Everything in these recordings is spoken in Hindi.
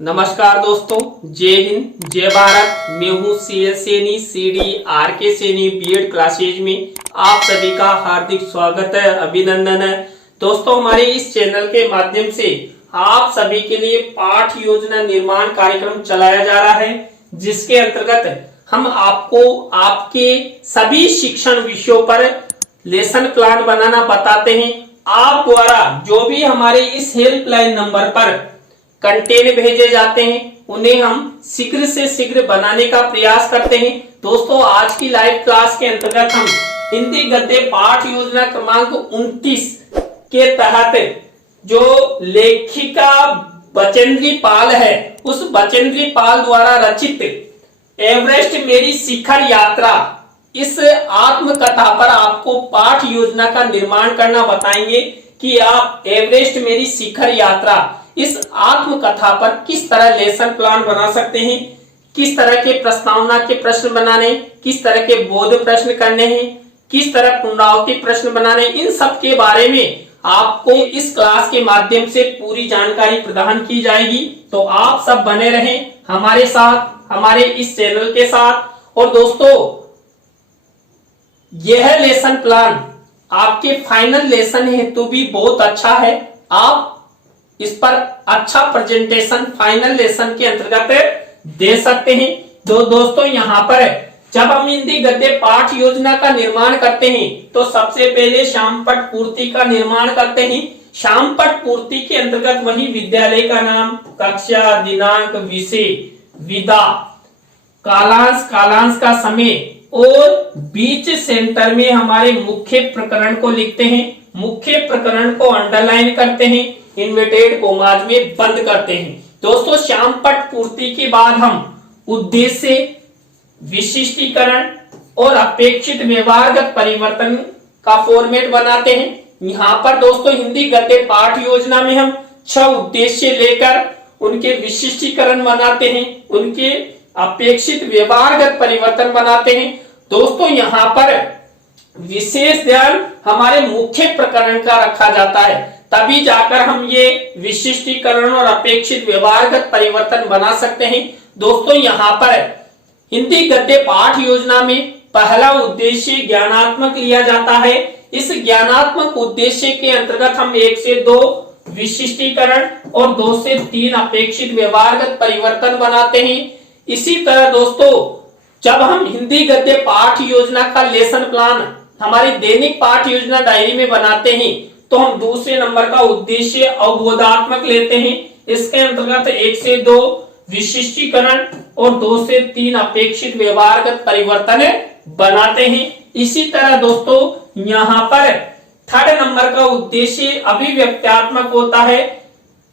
नमस्कार दोस्तों, जय हिंद जय भारत। मैं हूँ CS Saini CD RK Saini BEd classes में आप सभी का हार्दिक स्वागत है, अभिनंदन है। दोस्तों, हमारे इस चैनल के माध्यम से आप सभी के लिए पाठ योजना निर्माण कार्यक्रम चलाया जा रहा है, जिसके अंतर्गत हम आपको आपके सभी शिक्षण विषयों पर लेसन प्लान बनाना बताते हैं। आप द्वारा जो भी हमारे इस हेल्पलाइन नंबर पर कंटेंट भेजे जाते हैं, उन्हें हम शीघ्र से शीघ्र बनाने का प्रयास करते हैं। दोस्तों, आज की लाइव क्लास के अंतर्गत हम हिंदी गद्य पाठ योजना क्रमांक 29 के तहत जो लेखिका बचेंद्री पाल है, उस बचेंद्री पाल द्वारा रचित एवरेस्ट मेरी शिखर यात्रा, इस आत्मकथा पर आपको पाठ योजना का निर्माण करना बताएंगे कि आप एवरेस्ट मेरी शिखर यात्रा इस आत्मकथा पर किस तरह लेसन प्लान बना सकते हैं, किस तरह के प्रस्तावना के प्रश्न बनाने, किस तरह के बोध प्रश्न करने हैं, किस तरह पुनरावृत्ति प्रश्न बनाने, इन सब के बारे में आपको इस क्लास के माध्यम से पूरी जानकारी प्रदान की जाएगी। तो आप सब बने रहें हमारे साथ, हमारे इस चैनल के साथ। और दोस्तों, यह लेसन प्लान आपके फाइनल लेसन हेतु भी बहुत अच्छा है। आप इस पर अच्छा प्रेजेंटेशन फाइनल लेसन के अंतर्गत दे सकते हैं। तो दोस्तों, यहाँ पर जब हम हिंदी गद्य पाठ योजना का निर्माण करते हैं, तो सबसे पहले श्यामपट पूर्ति का निर्माण करते हैं। श्यामपट पूर्ति के अंतर्गत वही विद्यालय का नाम, कक्षा, दिनांक, विषय, विदा, कालांश का समय और बीच सेंटर में हमारे मुख्य प्रकरण को लिखते हैं। मुख्य प्रकरण को अंडरलाइन करते हैं, इन्वर्टेड कोमाज में बंद करते हैं। दोस्तों, श्यामपट पूर्ति के बाद हम उद्देश्य, विशिष्टीकरण और अपेक्षित व्यवहारगत परिवर्तन का फॉर्मेट बनाते हैं। यहाँ पर दोस्तों, हिंदी गद्य पाठ योजना में हम 6 उद्देश्य लेकर उनके विशिष्टीकरण बनाते हैं, उनके अपेक्षित व्यवहारगत परिवर्तन बनाते हैं। दोस्तों, यहाँ पर विशेष ध्यान हमारे मुख्य प्रकरण का रखा जाता है, तभी जाकर हम ये विशिष्टीकरण और अपेक्षित व्यवहारगत परिवर्तन बना सकते हैं। दोस्तों, यहाँ पर हिंदी गद्य पाठ योजना में पहला उद्देश्य ज्ञानात्मक लिया जाता है। इस ज्ञानात्मक उद्देश्य के अंतर्गत हम 1 से 2 विशिष्टीकरण और 2 से 3 अपेक्षित व्यवहारगत परिवर्तन बनाते हैं। इसी तरह दोस्तों, जब हम हिंदी गद्य पाठ योजना का लेसन प्लान हमारी दैनिक पाठ योजना डायरी में बनाते हैं, तो हम दूसरे नंबर का उद्देश्य अवबोधात्मक लेते हैं। इसके अंतर्गत 1 से 2 विशिष्टीकरण और 2 से 3 अपेक्षित व्यवहारगत परिवर्तन बनाते हैं। इसी तरह दोस्तों, यहाँ पर थर्ड नंबर का उद्देश्य अभिव्यक्त्यात्मक होता है।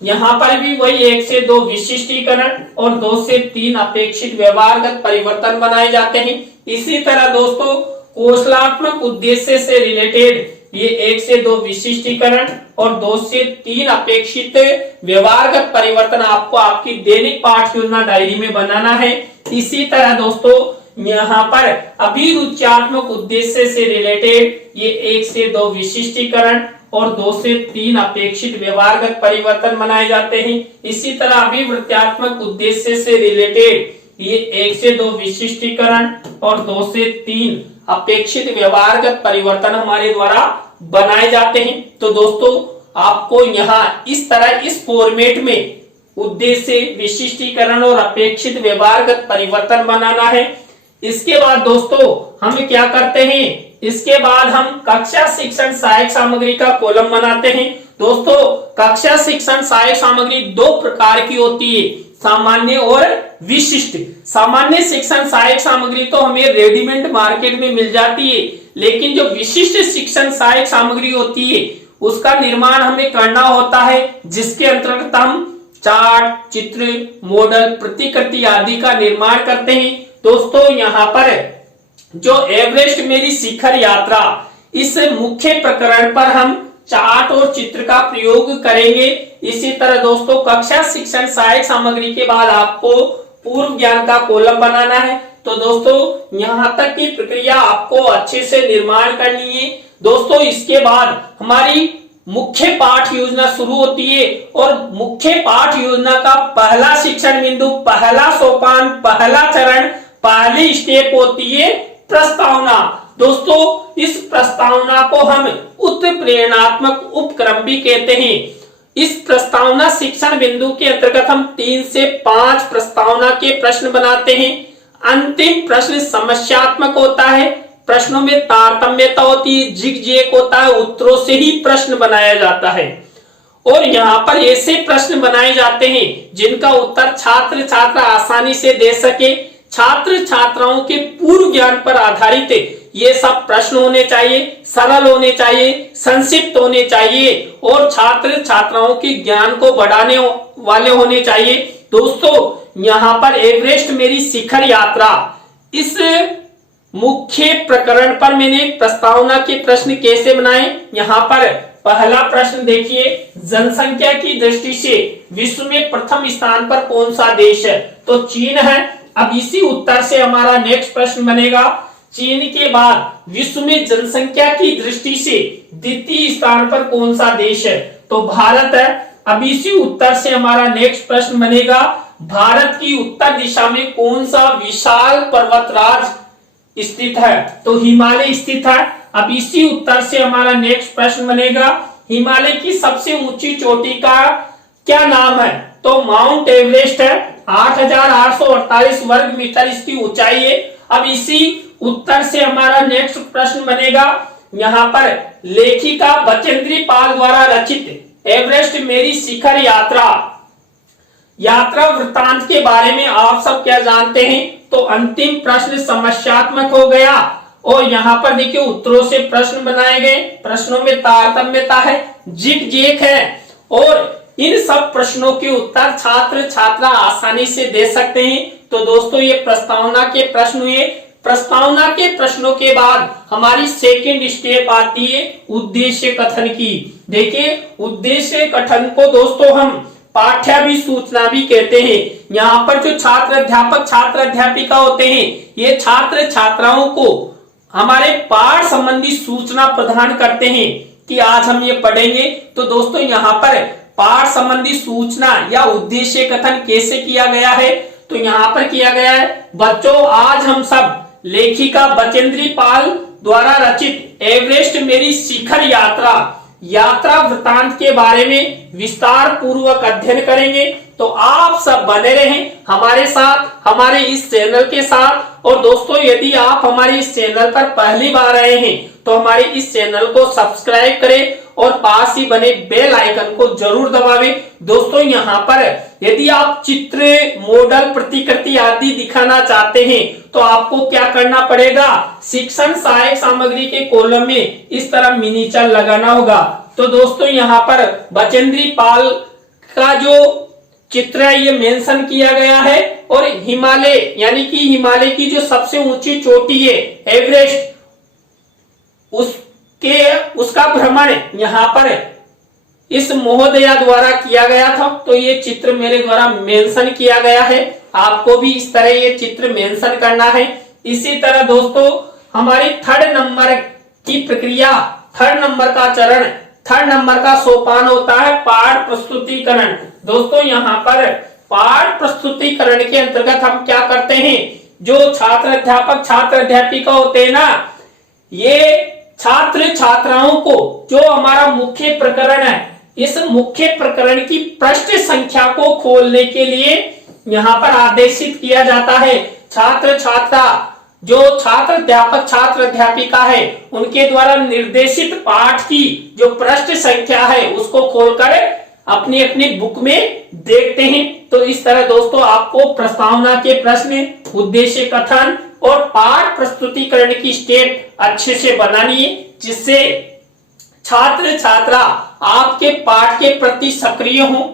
यहाँ पर भी वही 1 से 2 विशिष्टीकरण और 2 से 3 अपेक्षित व्यवहारगत परिवर्तन बनाए जाते हैं। इसी तरह दोस्तों, कौशलात्मक उद्देश्य से रिलेटेड ये 1 से 2 विशिष्टीकरण और 2 से 3 अपेक्षित व्यवहारगत परिवर्तन आपको आपकी दैनिक पाठ योजना डायरी में बनाना है। इसी तरह दोस्तों, यहाँ पर अभिरुच्यात्मक उद्देश्य से रिलेटेड ये 1 से 2 विशिष्टीकरण और 2 से 3 अपेक्षित व्यवहारगत परिवर्तन बनाए जाते हैं। इसी तरह अभिवृत्त्यात्मक उद्देश्य से रिलेटेड ये 1 से 2 विशिष्टीकरण और 2 से 3 अपेक्षित व्यवहारगत परिवर्तन हमारे द्वारा बनाए जाते हैं। तो दोस्तों, आपको यहाँ इस तरह इस फॉर्मेट में उद्देश्य, विशिष्टीकरण और अपेक्षित व्यवहारगत परिवर्तन बनाना है। इसके बाद दोस्तों, हम क्या करते हैं, इसके बाद हम कक्षा शिक्षण सहायक सामग्री का कॉलम बनाते हैं। दोस्तों, कक्षा शिक्षण सहायक सामग्री 2 प्रकार की होती है, सामान्य और विशिष्ट। सामान्य शिक्षण सहायक सामग्री तो हमें रेडीमेड मार्केट में मिल जाती है, लेकिन जो विशिष्ट शिक्षण सहायक सामग्री होती है उसका निर्माण हमें करना होता है, जिसके अंतर्गत हम चार्ट, चित्र, मॉडल, प्रतिकृति आदि का निर्माण करते हैं। दोस्तों, यहाँ पर जो एवरेस्ट मेरी शिखर यात्रा, इस मुख्य प्रकरण पर हम चार्ट और चित्र का प्रयोग करेंगे। इसी तरह दोस्तों, कक्षा शिक्षण सहायक सामग्री के बाद आपको पूर्व ज्ञान का कॉलम बनाना है। तो दोस्तों, यहाँ तक की प्रक्रिया आपको अच्छे से निर्माण करनी है। दोस्तों, इसके बाद हमारी मुख्य पाठ योजना शुरू होती है और मुख्य पाठ योजना का पहला शिक्षण बिंदु, पहला सोपान, पहला चरण, पहली स्टेप होती है प्रस्तावना। दोस्तों इस प्रस्तावना को हम उत्प्रेरणात्मक उपक्रम भी कहते हैं। इस प्रस्तावना शिक्षण बिंदु के अंतर्गत हम 3 से 5 प्रस्तावना के प्रश्न बनाते हैं। अंतिम प्रश्न समस्यात्मक होता है, प्रश्नों में तारतम्यता होती है, जिग-जैग होता है, उत्तरों से ही प्रश्न बनाया जाता है। और यहाँ पर ऐसे प्रश्न बनाए जाते हैं जिनका उत्तर छात्र छात्रा आसानी से दे सके। छात्र छात्राओं के पूर्व ज्ञान पर आधारित ये सब प्रश्न होने चाहिए, सरल होने चाहिए, संक्षिप्त होने चाहिए और छात्र छात्राओं के ज्ञान को बढ़ाने वाले होने चाहिए। दोस्तों यहाँ पर एवरेस्ट मेरी शिखर यात्रा, इस मुख्य प्रकरण पर मैंने प्रस्तावना के प्रश्न कैसे बनाए। यहाँ पर पहला प्रश्न देखिए, जनसंख्या की दृष्टि से विश्व में प्रथम स्थान पर कौन सा देश है? तो चीन है। अब इसी उत्तर से हमारा नेक्स्ट प्रश्न बनेगा, चीन के बाद विश्व में जनसंख्या की दृष्टि से द्वितीय स्थान पर कौन सा देश है? तो भारत है। अब इसी उत्तर से हमारा नेक्स्ट प्रश्न बनेगा, भारत की उत्तर दिशा में कौन सा विशाल पर्वतराज स्थित है? तो हिमालय स्थित है। अब इसी उत्तर से हमारा नेक्स्ट प्रश्न बनेगा, हिमालय की सबसे ऊंची चोटी का क्या नाम है? तो माउंट एवरेस्ट है। 8,848 वर्ग मीटर इसकी ऊंचाई है। अब इसी उत्तर से हमारा नेक्स्ट प्रश्न बनेगा, यहाँ पर लेखिका बचेंद्री पाल द्वारा रचित एवरेस्ट मेरी शिखर यात्रा वृत्तांत के बारे में आप सब क्या जानते हैं? तो अंतिम प्रश्न समस्यात्मक हो गया और यहाँ पर देखिए उत्तरों से प्रश्न बनाए गए, प्रश्नों में तारतम्यता है, जिग-जैग है और इन सब प्रश्नों के उत्तर छात्र छात्रा आसानी से दे सकते हैं। तो दोस्तों ये प्रस्तावना के प्रश्न हुए। प्रस्तावना के प्रश्नों के बाद हमारी सेकंड स्टेप आती है उद्देश्य कथन की। देखिए उद्देश्य कथन को दोस्तों हम पाठ्याभिसूचना भी कहते हैं। यहाँ पर जो छात्र अध्यापक छात्र अध्यापिका होते हैं, ये छात्र छात्राओं को हमारे पाठ संबंधी सूचना प्रदान करते हैं कि आज हम ये पढ़ेंगे। तो दोस्तों यहाँ पर पाठ संबंधी सूचना या उद्देश्य कथन कैसे किया गया है? तो यहाँ पर किया गया है, बच्चों आज हम सब लेखिका बचेंद्री पाल द्वारा रचित एवरेस्ट मेरी शिखर यात्रा वृत्तांत के बारे में विस्तार पूर्वक अध्ययन करेंगे। तो आप सब बने रहें हमारे साथ, हमारे इस चैनल के साथ। और दोस्तों यदि आप हमारे इस चैनल पर पहली बार आए हैं तो हमारे इस चैनल को सब्सक्राइब करें और पास ही बने बेल आइकन को जरूर दबावें। दोस्तों यहाँ पर यदि आप चित्र, मॉडल, प्रतिकृति आदि दिखाना चाहते हैं तो आपको क्या करना पड़ेगा, शिक्षण सहायक सामग्री के कॉलम में इस तरह मिनीचर लगाना होगा। तो दोस्तों यहाँ पर बचेंद्री पाल का जो चित्र है ये मेंशन किया गया है और हिमालय यानी कि हिमालय की जो सबसे ऊंची चोटी है एवरेस्ट, उसका भ्रमण यहाँ पर इस महोदया द्वारा किया गया था। तो ये चित्र मेरे द्वारा मेंशन किया गया है, आपको भी इस तरह ये चित्र मेंशन करना है। इसी तरह दोस्तों हमारी 3rd नंबर की प्रक्रिया, 3rd नंबर का चरण, 3rd नंबर का सोपान होता है पाठ प्रस्तुतिकरण। दोस्तों यहाँ पर पाठ प्रस्तुतिकरण के अंतर्गत हम क्या करते हैं, जो छात्र अध्यापक छात्र अध्यापिका होते हैं ना, ये छात्र छात्राओं को जो हमारा मुख्य प्रकरण है, इस मुख्य प्रकरण की पृष्ठ संख्या को खोलने के लिए यहाँ पर आदेशित किया जाता है। छात्र छात्रा जो छात्र अध्यापक छात्र अध्यापिका है उनके द्वारा निर्देशित पाठ की जो पृष्ठ संख्या है उसको खोलकर अपनी अपनी बुक में देखते हैं। तो इस तरह दोस्तों आपको प्रस्तावना के प्रश्न, उद्देश्य कथन और पाठ प्रस्तुतिकरण की स्टेप अच्छे से बनानी है, जिससे छात्र छात्रा आपके पाठ के प्रति सक्रिय हो,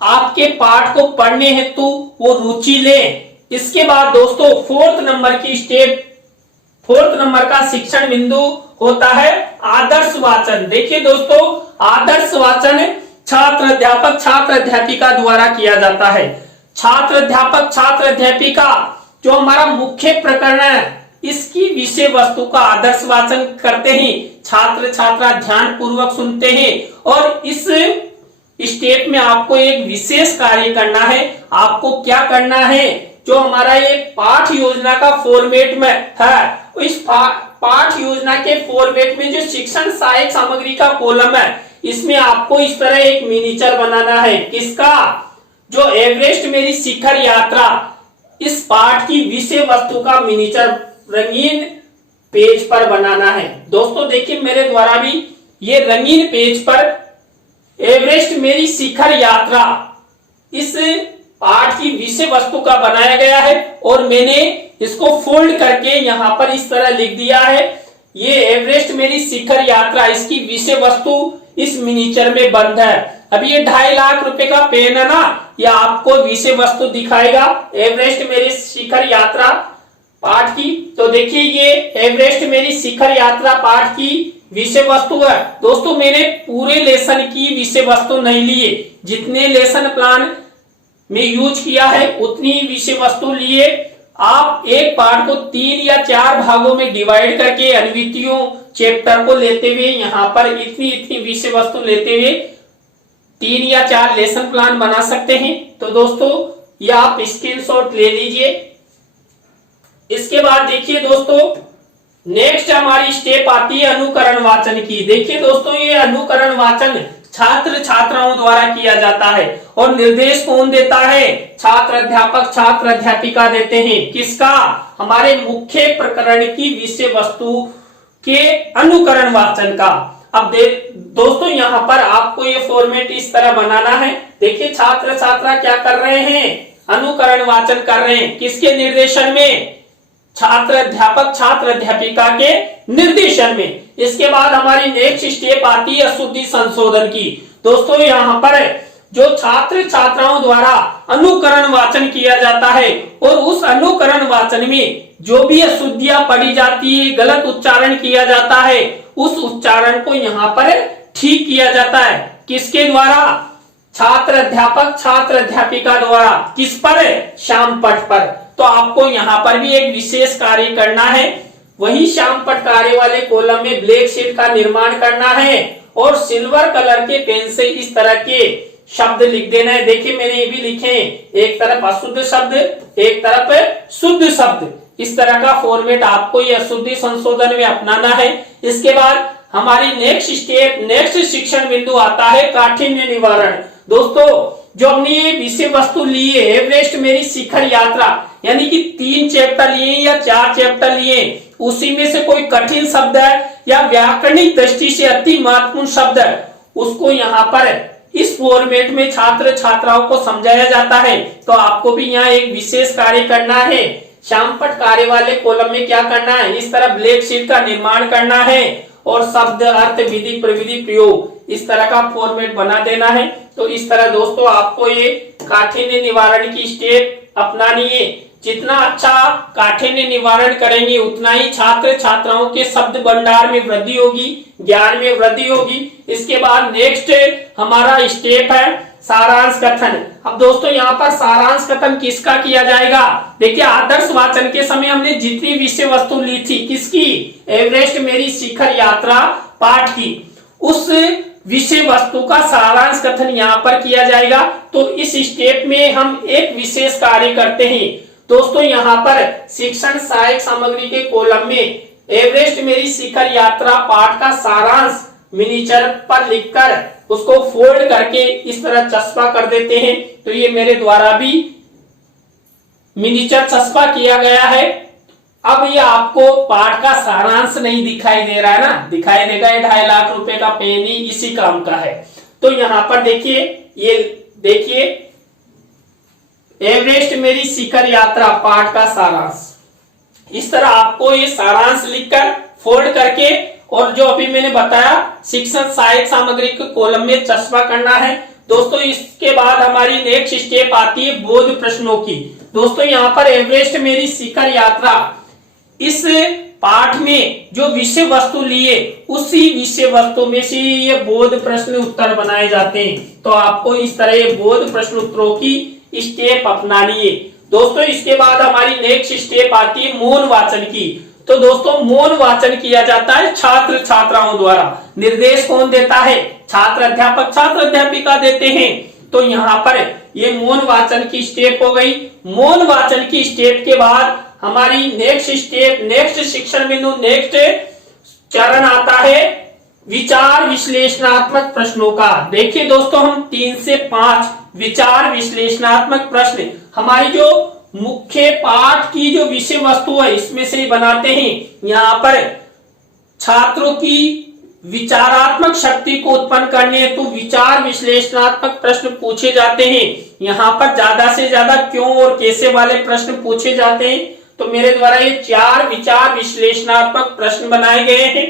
आपके पाठ को पढ़ने हेतु वो रुचि ले। इसके बाद दोस्तों 4th नंबर की स्टेप, 4th नंबर का शिक्षण बिंदु होता है आदर्श वाचन। देखिए दोस्तों आदर्श वाचन छात्र अध्यापक छात्र अध्यापिका द्वारा किया जाता है। छात्र अध्यापक छात्र अध्यापिका जो हमारा मुख्य प्रकरण है इसकी विषय वस्तु का आदर्श वाचन करते हैं। छात्र छात्रा ध्यान पूर्वक सुनते हैं और इस स्टेप में आपको एक विशेष कार्य करना है। आपको क्या करना है, जो हमारा ये पाठ योजना का फॉर्मेट में है, इस पाठ योजना के फॉर्मेट में जो शिक्षण सहायक सामग्री का कॉलम है, इसमें आपको इस तरह एक मिनीचर बनाना है। किसका, जो एवरेस्ट मेरी शिखर यात्रा, इस पाठ की विषय वस्तु का मिनीचर रंगीन पेज पर बनाना है। दोस्तों देखिए मेरे द्वारा भी ये रंगीन पेज पर एवरेस्ट मेरी शिखर यात्रा इस पाठ की विषय वस्तु का बनाया गया है और मैंने इसको फोल्ड करके यहाँ पर इस तरह लिख दिया है, ये एवरेस्ट मेरी शिखर यात्रा, इसकी विषय वस्तु इस मिनीचर में बंद है। अब ये 2.5 लाख रुपए का पेन है ना, यह आपको विषय वस्तु दिखाएगा एवरेस्ट मेरी शिखर यात्रा पाठ की। तो देखिए ये एवरेस्ट मेरी शिखर यात्रा पाठ की विषय वस्तु है। दोस्तों मैंने पूरे लेसन की विषय वस्तु नहीं लिए, जितने लेसन प्लान में यूज किया है उतनी विषय वस्तु लिए। आप एक पाठ को 3 या 4 भागों में डिवाइड करके अनुवृत्तियों चैप्टर को लेते हुए यहाँ पर इतनी इतनी विषय वस्तु लेते हुए 3 या 4 लेसन प्लान बना सकते हैं। तो दोस्तों ये आप स्क्रीनशॉट ले लीजिए। इसके बाद देखिए दोस्तों नेक्स्ट हमारी स्टेप आती है अनुकरण वाचन की। देखिए दोस्तों ये अनुकरण वाचन छात्र छात्राओं द्वारा किया जाता है और निर्देश कौन देता है, छात्र अध्यापक छात्र अध्यापिका देते हैं। किसका, हमारे मुख्य प्रकरण की विषय वस्तु के अनुकरण वाचन का। अब दोस्तों यहाँ पर आपको ये फॉर्मेट इस तरह बनाना है। देखिए छात्र छात्रा क्या कर रहे हैं, अनुकरण वाचन कर रहे हैं। किसके निर्देशन में, छात्र अध्यापक छात्र अध्यापिका के निर्देशन में। इसके बाद हमारी नेक्स्ट स्टेप आती है अशुद्धि संशोधन की। दोस्तों यहाँ पर जो छात्र छात्राओं द्वारा अनुकरण वाचन किया जाता है और उस अनुकरण वाचन में जो भी अशुद्धियां पढ़ी जाती है, गलत उच्चारण किया जाता है, उस उच्चारण को यहाँ पर ठीक किया जाता है। किसके द्वारा, छात्र अध्यापक छात्र अध्यापिका द्वारा। किस पर, श्याम पट पर। तो आपको यहाँ पर भी एक विशेष कार्य करना है, वही श्याम पट कार्य वाले कॉलम में ब्लैक शीट का निर्माण करना है और सिल्वर कलर के पेन से इस तरह के शब्द लिख देना है। देखिए मैंने ये भी लिखे, एक तरफ अशुद्ध शब्द एक तरफ शुद्ध शब्द। इस तरह का फॉर्मेट आपको ये अशुद्धि संशोधन में अपनाना है। इसके बाद हमारी नेक्स्ट स्टेप, नेक्स्ट शिक्षण बिंदु आता है काठिन्य निवारण। दोस्तों जो हमने ये विषय वस्तु ली है एवरेस्ट मेरी शिखर यात्रा, यानी कि 3 चैप्टर लिए या 4 चैप्टर लिए, उसी में से कोई कठिन शब्द है या व्याकरणिक दृष्टि से अति महत्वपूर्ण शब्द है, उसको यहाँ पर इस फॉर्मेट में छात्र छात्राओं को समझाया जाता है। तो आपको भी यहाँ एक विशेष कार्य करना है। श्यामपट कार्य वाले कॉलम में क्या करना है, इस तरह ब्लैक शीट का निर्माण करना है और शब्द अर्थ विधि प्रविधि प्रयोग इस तरह का फॉर्मेट बना देना है। तो इस तरह दोस्तों आपको ये काठिन्य निवारण की स्टेप अपनानी है। जितना अच्छा काठिन्य निवारण करेंगे उतना ही छात्र छात्राओं के शब्द भंडार में वृद्धि होगी, ज्ञान में वृद्धि होगी। इसके बाद नेक्स्ट हमारा स्टेप है सारांश कथन। अब दोस्तों यहाँ पर सारांश कथन किसका किया जाएगा, देखिए आदर्श वाचन के समय हमने जितनी विषय वस्तु ली थी, किसकी, एवरेस्ट मेरी शिखर यात्रा पाठ की, उस विषय वस्तु का सारांश कथन यहाँ पर किया जाएगा। तो इस स्टेप में हम एक विशेष कार्य करते हैं। दोस्तों यहाँ पर शिक्षण सहायक सामग्री के कॉलम में एवरेस्ट मेरी शिखर यात्रा पाठ का सारांश मिनीचर पर लिखकर उसको फोल्ड करके इस तरह चस्पा कर देते हैं। तो ये मेरे द्वारा भी मिनीचर चस्पा किया गया है। अब ये आपको पाठ का सारांश नहीं दिखाई दे रहा है ना, दिखाई देगा ये 2.5 लाख रुपए का पेन ही इसी क्रम का है। तो यहाँ पर देखिए, ये देखिए एवरेस्ट मेरी शिखर यात्रा पाठ का सारांश, इस तरह आपको ये सारांश लिखकर फोल्ड करके और जो अभी मैंने बताया शिक्षण सहायक सामग्री के कॉलम में चस्पा करना है। दोस्तों इसके बाद हमारी नेक्स्ट स्टेप आती है बोध प्रश्नों की। दोस्तों यहाँ पर एवरेस्ट मेरी शिखर यात्रा इस पाठ में जो विषय वस्तु लिए उसी विषय वस्तु में से ये बोध प्रश्न उत्तर बनाए जाते हैं। तो आपको इस तरह ये बोध प्रश्न उत्तरों की स्टेप अपनानी है। दोस्तों इसके बाद हमारी नेक्स्ट स्टेप आती है मौन वाचन की। तो दोस्तों मौन वाचन किया जाता है छात्र छात्राओं द्वारा। निर्देश कौन देता है? छात्र अध्यापक छात्र अध्यापिका देते हैं। तो यहाँ पर ये मौन वाचन की स्टेप हो गई। मौन वाचन की स्टेप के बाद हमारी नेक्स्ट स्टेप, नेक्स्ट शिक्षण बिंदु, नेक्स्ट चरण आता है विचार विश्लेषणात्मक प्रश्नों का। देखिए दोस्तों, हम 3 से 5 विचार विश्लेषणात्मक प्रश्न हमारी जो मुख्य पाठ की जो विषय वस्तु है इसमें से बनाते हैं। यहाँ पर छात्रों की विचारात्मक शक्ति को उत्पन्न करने हेतु विचार विश्लेषणात्मक प्रश्न पूछे जाते हैं। यहाँ पर ज्यादा से ज्यादा क्यों और कैसे वाले प्रश्न पूछे जाते हैं। तो मेरे द्वारा ये 4 विचार विश्लेषणात्मक प्रश्न बनाए गए हैं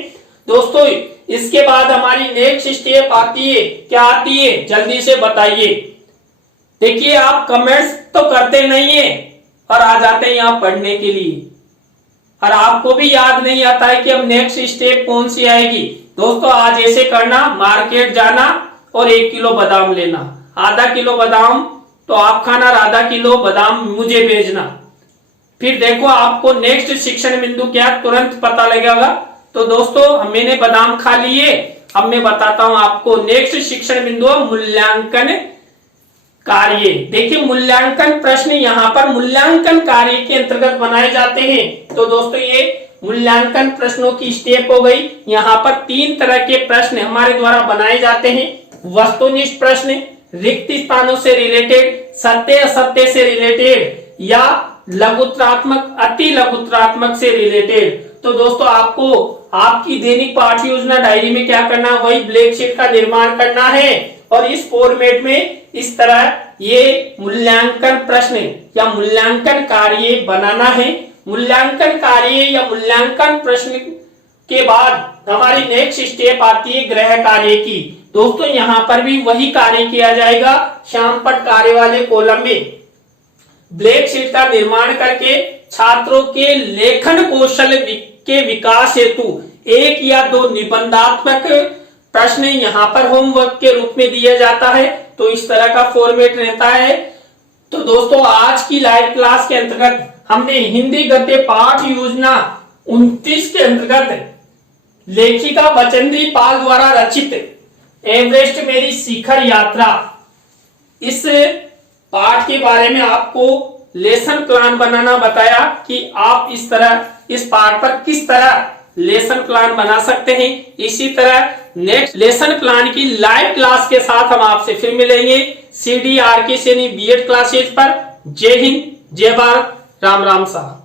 दोस्तों। इसके बाद हमारी नेक्स्ट स्टेप आती है, क्या आती है जल्दी से बताइए। देखिए, आप कमेंट्स तो करते नहीं है और आ जाते हैं यहाँ पढ़ने के लिए, और आपको भी याद नहीं आता है कि अब नेक्स्ट स्टेप कौन सी आएगी। दोस्तों, आज ऐसे करना, मार्केट जाना और 1 किलो बादाम लेना। आधा किलो बादाम तो आप खाना और आधा किलो बादाम मुझे भेजना। फिर देखो आपको नेक्स्ट शिक्षण बिंदु क्या तुरंत पता लगेगा। तो दोस्तों, मैंने बादाम खा लिए। अब मैं बताता हूं आपको नेक्स्ट शिक्षण बिंदु मूल्यांकन कार्य। देखिए, मूल्यांकन प्रश्न यहाँ पर मूल्यांकन कार्य के अंतर्गत बनाए जाते हैं। तो दोस्तों, ये मूल्यांकन प्रश्नों की स्टेप हो गई। यहाँ पर 3 तरह के प्रश्न हमारे द्वारा बनाए जाते हैं। वस्तुनिष्ठ प्रश्न, रिक्त स्थानों से रिलेटेड, सत्य असत्य से रिलेटेड, या लघुत्रात्मक अति लघुत्रात्मक से रिलेटेड। तो दोस्तों, आपको आपकी दैनिक पाठ्य योजना डायरी में क्या करना है, वही ब्लैक शीट का निर्माण करना है और इस फॉर्मेट में इस तरह ये मूल्यांकन प्रश्न या मूल्यांकन कार्य बनाना है। मूल्यांकन कार्य या मूल्यांकन प्रश्न के बाद हमारी नेक्स्ट स्टेप आती है गृह कार्य की। दोस्तों, यहाँ पर भी वही कार्य किया जाएगा। श्याम पट कार्य वाले कॉलम में ब्लैक शीट का निर्माण करके छात्रों के लेखन कौशल के विकास हेतु 1 या 2 निबंधात्मक प्रश्न यहाँ पर होमवर्क के रूप में दिया जाता है। तो इस तरह का फॉर्मेट रहता है। तो दोस्तों, आज की लाइव क्लास के अंतर्गत हमने हिंदी गद्य पाठ योजना 29 के अंतर्गत लेखिका बचेंद्री पाल द्वारा रचित एवरेस्ट मेरी शिखर यात्रा, इस पाठ के बारे में आपको लेसन प्लान बनाना बताया कि आप इस तरह इस पाठ पर किस तरह लेसन प्लान बना सकते हैं। इसी तरह नेक्स्ट लेसन प्लान की लाइव क्लास के साथ हम आपसे फिर मिलेंगे CDRK सैनी BEd क्लासेज पर। जय हिंद, जय भारत, राम राम साहब।